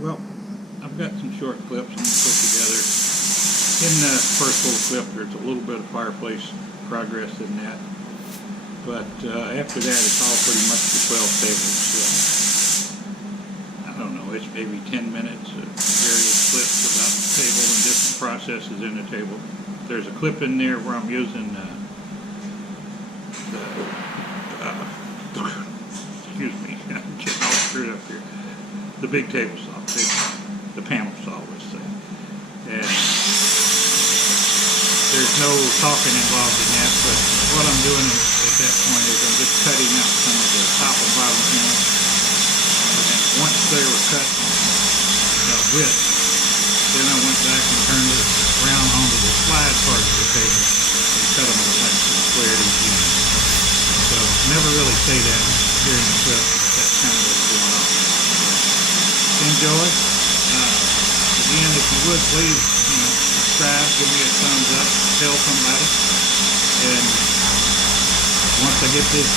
Well, I've got some short clips I'm going to put together. In the first little clip, there's a little bit of fireplace progress in that. But after that, it's all pretty much the 12 tables. I don't know, it's maybe 10 minutes of various clips about the table and different processes in the table. There's a clip in there where I'm using excuse me, I'm getting all screwed up here. The big table saw, the panel saw, let's say. And there's no talking involved in that, but what I'm doing at that point is I'm just cutting out some of the top and bottom panels. And once they were cut width, then I went back and turned it around onto the slide part of the table and cut them in length and squared each end. So never really say that during the clip, but that's kind of what's going on. So, enjoy. Again, if you would, please, subscribe, give me a thumbs up, tell somebody. And once I get these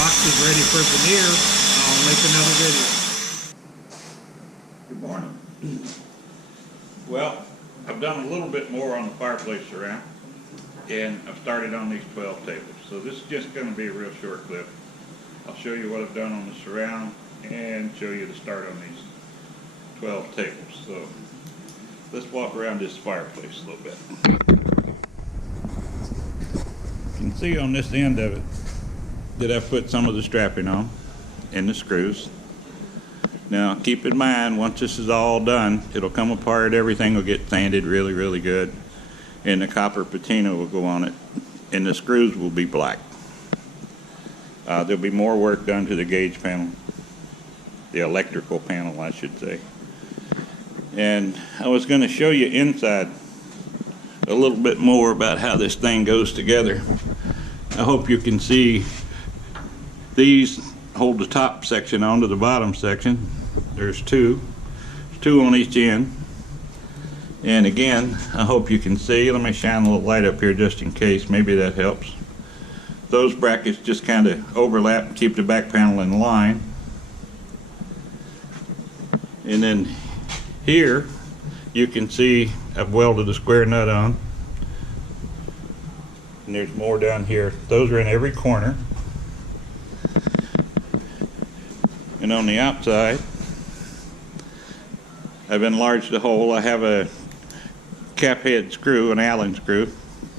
boxes ready for veneer, I'll make another video. Good morning. Well, I've done a little bit more on the fireplace surround, and I've started on these 12 tables. So this is just going to be a real short clip. I'll show you what I've done on the surround and show you the start on these 12 tables. So let's walk around this fireplace a little bit. You can see on this end of it that I've put some of the strapping on and the screws. Now keep in mind, once this is all done, it'll come apart, everything will get sanded really, really good, and the copper patina will go on it, and the screws will be black. There'll be more work done to the gauge panel, the electrical panel I should say. And I was going to show you inside a little bit more about how this thing goes together. I hope you can see these hold the top section onto the bottom section. There's two on each end. And again, I hope you can see, let me shine a little light up here just in case, maybe that helps. Those brackets just kind of overlap and keep the back panel in line. And then here you can see I've welded a square nut on, and there's more down here. Those are in every corner. And on the outside I've enlarged the hole. I have a cap head screw, an Allen screw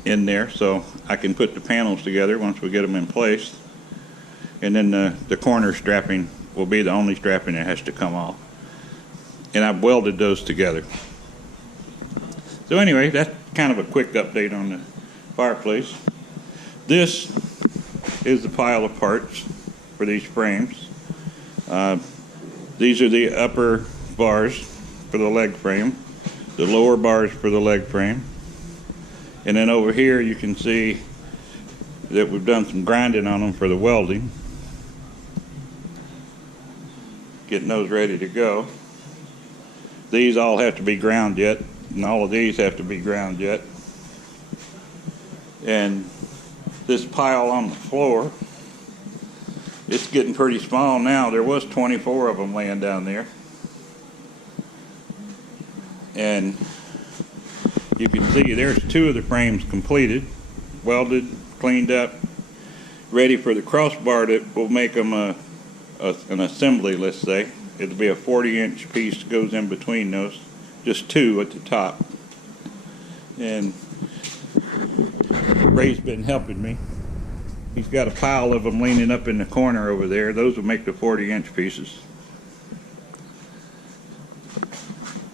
in there, so I can put the panels together once we get them in place. And then the corner strapping will be the only strapping that has to come off. And I've welded those together. So anyway, that's kind of a quick update on the fireplace. This is the pile of parts for these frames. These are the upper bars for the leg frame, the lower bars for the leg frame. And then over here you can see that we've done some grinding on them for the welding. Getting those ready to go. These all have to be ground yet, and all of these have to be ground yet. And this pile on the floor, it's getting pretty small now. There was 24 of them laying down there. And you can see there's 2 of the frames completed, welded, cleaned up, ready for the crossbar that will make them an assembly, let's say. It'll be a 40-inch piece that goes in between those, just 2 at the top. And Ray's been helping me. He's got a pile of them leaning up in the corner over there. Those will make the 40-inch pieces.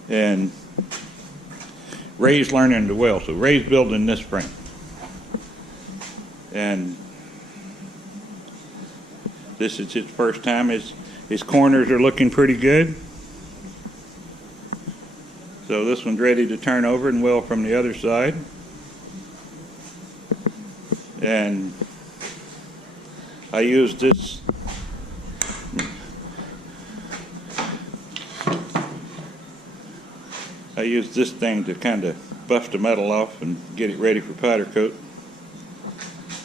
And Ray's learning to weld, so Ray's building this frame. And this is his first time. His corners are looking pretty good. So this one's ready to turn over and weld from the other side. And I used this thing to kind of buff the metal off and get it ready for powder coat.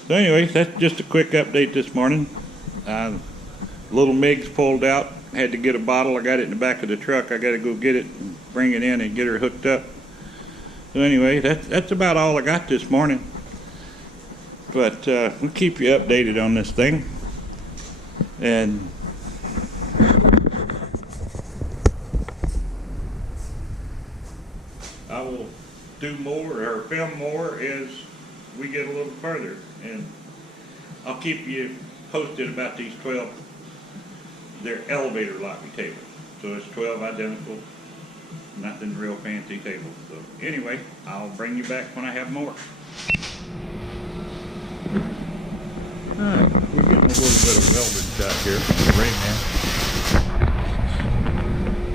So anyway, that's just a quick update this morning. Little MIG's pulled out, had to get a bottle. I got it in the back of the truck. I got to go get it and bring it in and get her hooked up. So anyway, that's about all I got this morning. But we'll keep you updated on this thing. And I will do more or film more as we get a little further. And I'll keep you posted about these 12. They're elevator lobby tables. So it's 12 identical, nothing real fancy tables. So anyway, I'll bring you back when I have more. Alright, we're getting a little bit of welded shot here from Rayman.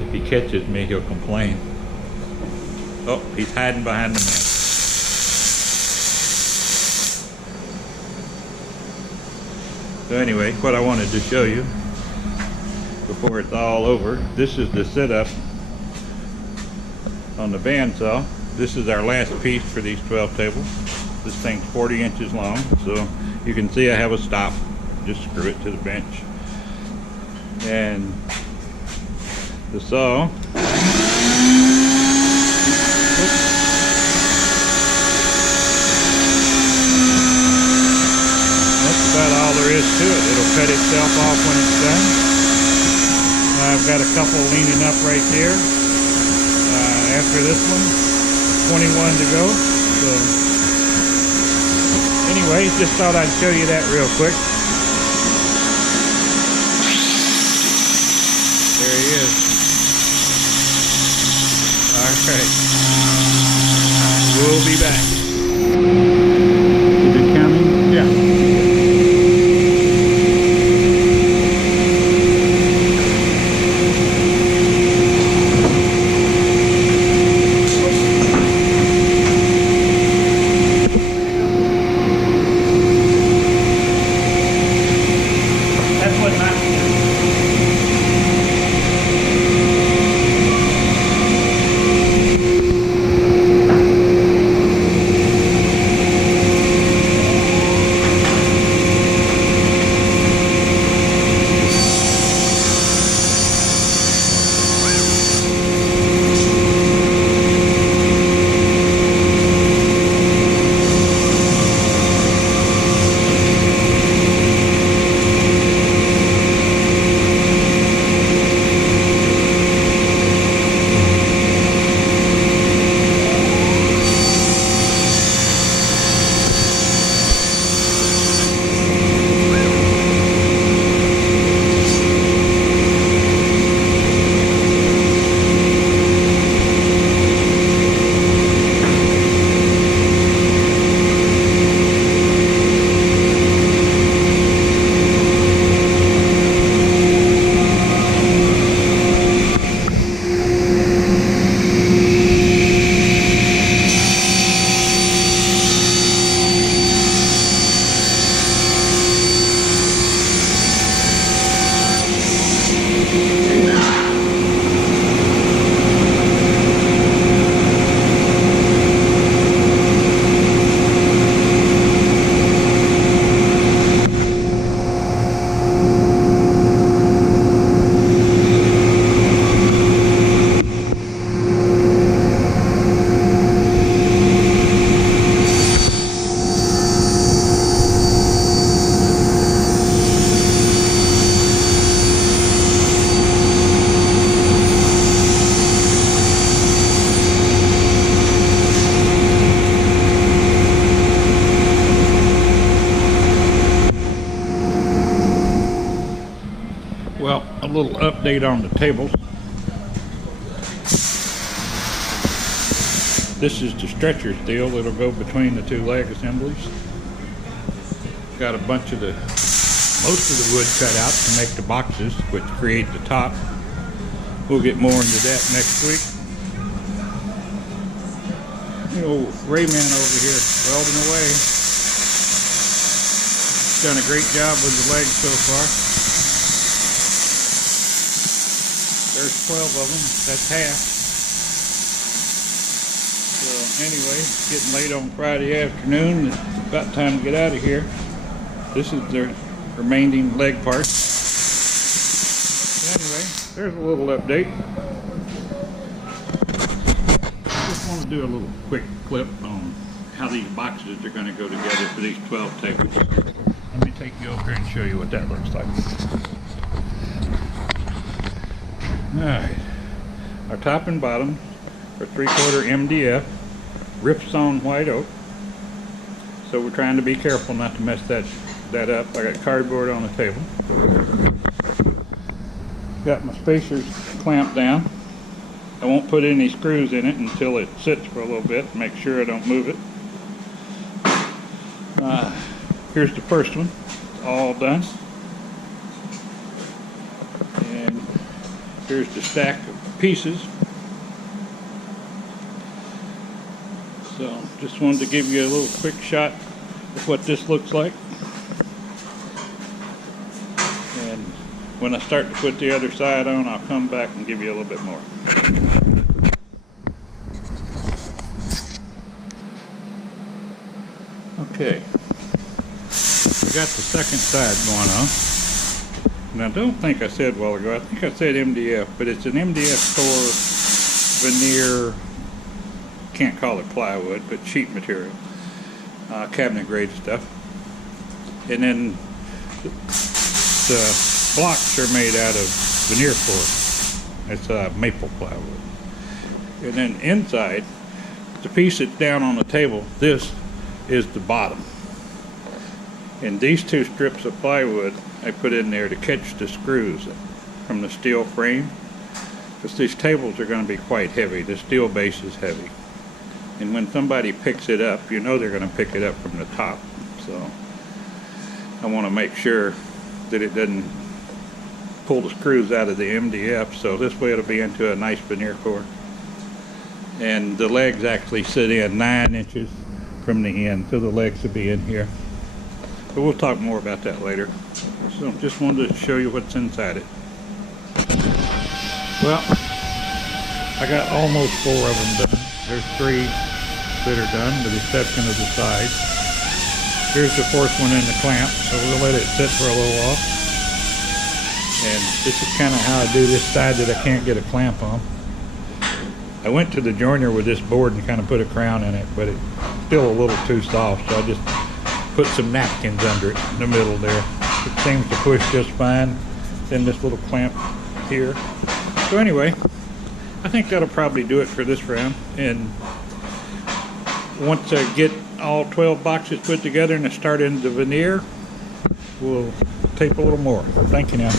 If he catches me, he'll complain. Oh, he's hiding behind the man. So anyway, what I wanted to show you before it's all over, this is the setup on the bandsaw. This is our last piece for these 12 tables. This thing's 40 inches long, so you can see I have a stop. Just screw it to the bench. And the saw, that's about all there is to it. It'll cut itself off when it's done. I've got a couple leaning up right there. After this one, 21 to go. So anyway, just thought I'd show you that real quick. There he is. All right. We'll be back. Is it counting? Yeah. Well, a little update on the tables. This is the stretcher steel that'll go between the two leg assemblies. Got a bunch of most of the wood cut out to make the boxes, which create the top. We'll get more into that next week. You know, Rayman over here welding away. Done a great job with the legs so far. There's 12 of them. That's half. So anyway, it's getting late on Friday afternoon. It's about time to get out of here. This is the remaining leg parts. So anyway, there's a little update. Just want to do a little quick clip on how these boxes are going to go together for these 12 tables. Let me take you over here and show you what that looks like. Alright, our top and bottom are 3/4 MDF, Ripstone white oak. So we're trying to be careful not to mess that up. I got cardboard on the table. Got my spacers clamped down. I won't put any screws in it until it sits for a little bit. Make sure I don't move it. Here's the first one. It's all done. And here's the stack of pieces. So just wanted to give you a little quick shot of what this looks like. And when I start to put the other side on, I'll come back and give you a little bit more. Okay, we got the second side going on. And I don't think I said a while ago, I think I said MDF, but it's an MDF core veneer, can't call it plywood, but sheet material, cabinet grade stuff. And then the blocks are made out of veneer core. It's maple plywood. And then inside, the piece that's down on the table, this is the bottom. And these two strips of plywood I put in there to catch the screws from the steel frame, because these tables are going to be quite heavy. The steel base is heavy, and when somebody picks it up, you know they're going to pick it up from the top. So I want to make sure that it doesn't pull the screws out of the MDF, so this way it'll be into a nice veneer core. And the legs actually sit in 9 inches from the end, so the legs will be in here. But we'll talk more about that later. So just wanted to show you what's inside it. Well, I got almost 4 of them done. There's 3 that are done, with the exception of the sides. Here's the 4th one in the clamp, so we'll let it sit for a little while. And this is kind of how I do this side that I can't get a clamp on. I went to the joiner with this board and kind of put a crown in it, but it's still a little too soft, so I just put some napkins under it in the middle there. It seems to push just fine. Then this little clamp here. So anyway, I think that'll probably do it for this round. And once I get all 12 boxes put together and I start into the veneer, we'll tape a little more. Thank you now.